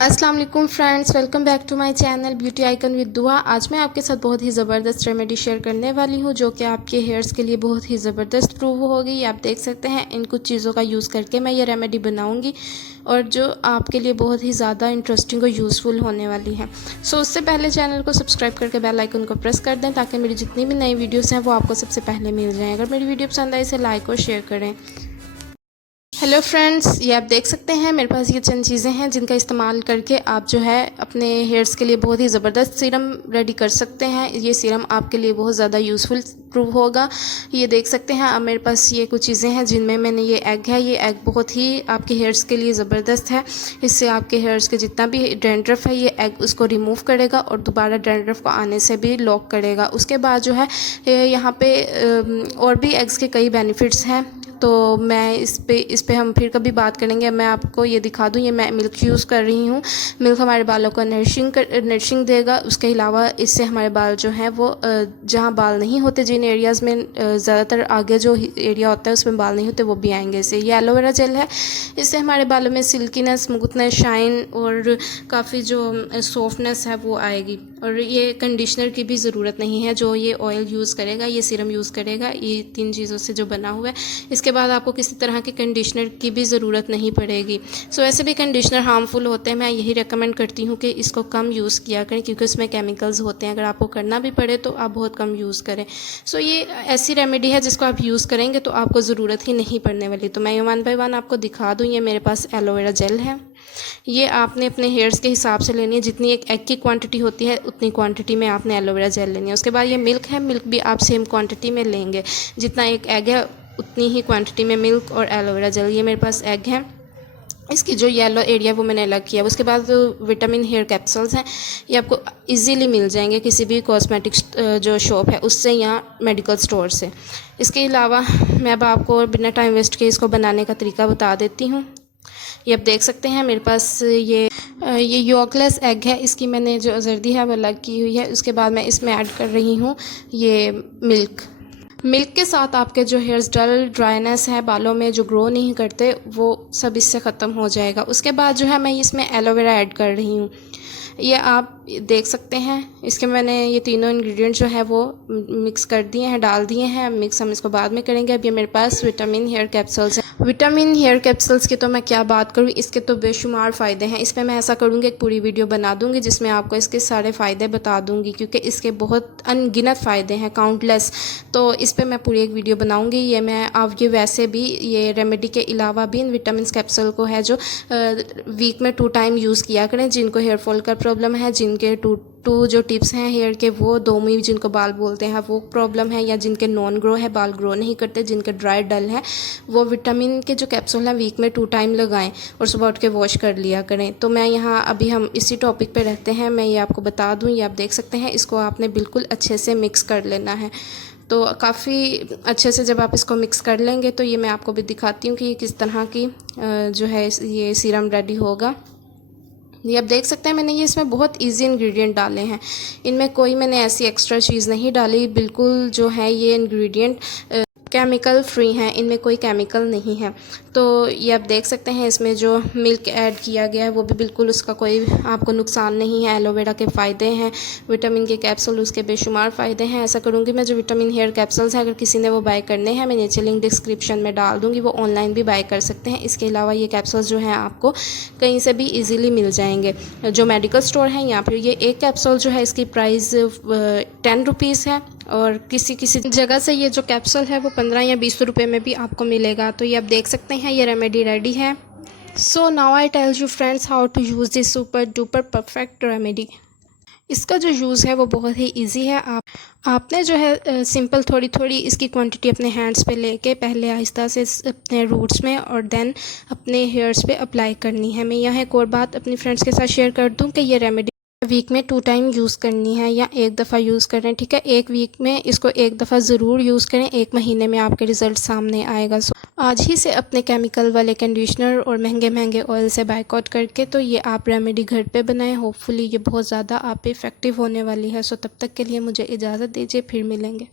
अस्सलाम वालेकुम friends, welcome back to my channel beauty icon with Dua. आज मैं आपके साथ बहुत ही ज़बरदस्त रेमेडी शेयर करने वाली हूँ जो कि आपके हेयर्स के लिए बहुत ही ज़बरदस्त प्रूव होगी। आप देख सकते हैं इन कुछ चीज़ों का यूज़ करके मैं ये रेमेडी बनाऊँगी और जो आपके लिए बहुत ही ज़्यादा इंटरेस्टिंग और यूज़फुल होने वाली है। सो उससे पहले चैनल को सब्सक्राइब करके बेल आइकन को प्रेस कर दें ताकि मेरी जितनी भी नई वीडियोज़ हैं वो आपको सबसे पहले मिल जाएँ। अगर मेरी वीडियो पसंद आए इसे लाइक और शेयर करें। हेलो फ्रेंड्स, ये आप देख सकते हैं मेरे पास ये चंद चीज़ें हैं जिनका इस्तेमाल करके आप जो है अपने हेयर्स के लिए बहुत ही ज़बरदस्त सीरम रेडी कर सकते हैं। ये सीरम आपके लिए बहुत ज़्यादा यूज़फुल प्रूव होगा। ये देख सकते हैं अब मेरे पास ये कुछ चीज़ें हैं जिनमें मैंने ये एग है। ये एग बहुत ही आपके हेयर्स के लिए ज़बरदस्त है। इससे आपके हेयर्स के जितना भी डैंड्रफ है ये एग उसको रिमूव करेगा और दोबारा डैंड्रफ को आने से भी लॉक करेगा। उसके बाद जो है यहाँ पे और भी एग्स के कई बेनिफिट्स हैं, तो मैं इस पे हम फिर कभी बात करेंगे। मैं आपको ये दिखा दूँ, ये मैं मिल्क यूज़ कर रही हूँ। मिल्क हमारे बालों को नरिशिंग देगा। उसके अलावा इससे हमारे बाल जो हैं वो जहाँ बाल नहीं होते, जिन एरियाज़ में ज़्यादातर आगे जो एरिया होता है उसमें बाल नहीं होते वो भी आएंगे इससे। ये एलोवेरा जेल है, इससे हमारे बालों में सिल्कीनेस, स्मूथनेस, शाइन और काफ़ी जो सॉफ्टनेस है वो आएगी। और ये कंडीशनर की भी ज़रूरत नहीं है, जो ये ऑयल यूज़ करेगा, ये सीरम यूज़ करेगा, ये 3 चीज़ों से जो बना हुआ है। इसके बाद आपको किसी तरह के कंडीशनर की भी ज़रूरत नहीं पड़ेगी। सो ऐसे भी कंडीशनर हार्मफुल होते हैं, मैं यही रेकमेंड करती हूँ कि इसको कम यूज़ किया करें क्योंकि उसमें केमिकल्स होते हैं। अगर आपको करना भी पड़े तो आप बहुत कम यूज़ करें। सो ये ऐसी रेमेडी है जिसको आप यूज़ करेंगे तो आपको ज़रूरत ही नहीं पड़ने वाली। तो मैं ये 1 बाय 1 आपको दिखा दूँ। ये मेरे पास एलोवेरा जेल है। ये आपने अपने हेयर्स के हिसाब से लेनी है, जितनी एक एग की क्वांटिटी होती है उतनी क्वांटिटी में आपने एलोवेरा जेल लेनी है। उसके बाद ये मिल्क है, मिल्क भी आप सेम क्वांटिटी में लेंगे। जितना एक एग है उतनी ही क्वांटिटी में मिल्क और एलोवेरा जेल। ये मेरे पास एग है, इसकी जो येलो एरिया वो मैंने अलग किया। उसके बाद विटामिन हेयर कैप्सूल्स हैं, ये आपको इजीली मिल जाएंगे किसी भी कॉस्मेटिक्स जो शॉप है उससे या मेडिकल स्टोर से। इसके अलावा मैं अब आपको बिना टाइम वेस्ट के इसको बनाने का तरीका बता देती हूँ। ये आप देख सकते हैं मेरे पास ये योकलेस एग है, इसकी मैंने जो जर्दी है वो अलग की हुई है। उसके बाद मैं इसमें ऐड कर रही हूँ ये मिल्क के साथ आपके जो हेयर्स डल ड्राइनेस है, बालों में जो ग्रो नहीं करते, वो सब इससे ख़त्म हो जाएगा। उसके बाद जो है मैं इसमें एलोवेरा ऐड कर रही हूँ। ये आप देख सकते हैं, इसके मैंने ये तीनों इंग्रेडिएंट जो है वो मिक्स कर दिए हैं, डाल दिए हैं। मिक्स हम इसको बाद में करेंगे। अब ये मेरे पास विटामिन हेयर कैप्सूल्स हैं। विटामिन हेयर कैप्सूल्स की तो मैं क्या बात करूँ, इसके तो बेशुमार फ़ायदे हैं। इस पर मैं ऐसा करूँगी एक पूरी वीडियो बना दूँगी जिसमें आपको इसके सारे फ़ायदे बता दूँगी क्योंकि इसके बहुत अनगिनत फ़ायदे हैं, काउंटलेस। तो इस पर मैं पूरी एक वीडियो बनाऊँगी। ये मैं अब ये वैसे भी ये रेमेडी के अलावा भी इन विटामिन कैप्सूल को है जो वीक में 2 टाइम यूज़ किया करें। जिनको हेयर फॉल का प्रॉब्लम है, जिनके टू जो टिप्स हैं हेयर के वो दोमी जिनको बाल बोलते हैं वो प्रॉब्लम है, या जिनके नॉन ग्रो है, बाल ग्रो नहीं करते, जिनके ड्राई डल है, वो विटामिन के जो कैप्सूल हैं वीक में 2 टाइम लगाएं और सुबह उठ के वॉश कर लिया करें। तो मैं यहाँ अभी हम इसी टॉपिक पे रहते हैं, मैं ये आपको बता दूँ। ये आप देख सकते हैं, इसको आपने बिल्कुल अच्छे से मिक्स कर लेना है। तो काफ़ी अच्छे से जब आप इसको मिक्स कर लेंगे तो ये मैं आपको भी दिखाती हूँ कि ये किस तरह की जो है ये सीरम रेडी होगा। ये आप देख सकते हैं मैंने ये इसमें बहुत इजी इंग्रेडिएंट डाले हैं, इनमें कोई मैंने ऐसी एक्स्ट्रा चीज़ नहीं डाली। बिल्कुल जो है ये इंग्रेडिएंट केमिकल फ्री हैं, इनमें कोई केमिकल नहीं है। तो ये आप देख सकते हैं इसमें जो मिल्क ऐड किया गया है वो भी बिल्कुल उसका कोई आपको नुकसान नहीं है। एलोवेरा के फ़ायदे हैं, विटामिन के कैप्सूल उसके बेशुमार फ़ायदे हैं। ऐसा करूँगी मैं जो विटामिन हेयर कैप्सूल्स हैं अगर किसी ने वो बाय करने हैं मैं नीचे लिंक डिस्क्रिप्शन में डाल दूँगी, वो ऑनलाइन भी बाय कर सकते हैं। इसके अलावा ये कैप्सूल्स जो हैं आपको कहीं से भी ईज़िली मिल जाएंगे, जो मेडिकल स्टोर हैं। यहाँ पर ये एक कैप्सूल जो है इसकी प्राइस 10 रुपीज़ है और किसी किसी जगह से ये जो कैप्सूल है वो 15 या 20 रुपए में भी आपको मिलेगा। तो ये आप देख सकते हैं ये रेमेडी रेडी है। So now I tell you friends how to use this super duper perfect remedy. इसका जो यूज़ है वो बहुत ही इजी है। आपने जो है सिंपल थोड़ी थोड़ी इसकी क्वांटिटी अपने हैंड्स पे लेके पहले आहिस्ता से अपने रूट्स में और देन अपने हेयर्स पे अप्लाई करनी है। मैं यहाँ एक और बात अपनी फ्रेंड्स के साथ शेयर कर दूँ कि ये रेमेडी वीक में 2 टाइम यूज़ करनी है या एक दफ़ा यूज़ करें, ठीक है। एक वीक में इसको एक दफ़ा ज़रूर यूज़ करें, 1 महीने में आपके रिज़ल्ट सामने आएगा। सो आज ही से अपने केमिकल वाले कंडीशनर और महंगे महंगे ऑयल से बायकॉट करके तो ये आप रेमेडी घर पे बनाएं। होपफुली ये बहुत ज़्यादा आप पे इफ़ेक्टिव होने वाली है। सो तब तक के लिए मुझे इजाज़त दीजिए, फिर मिलेंगे।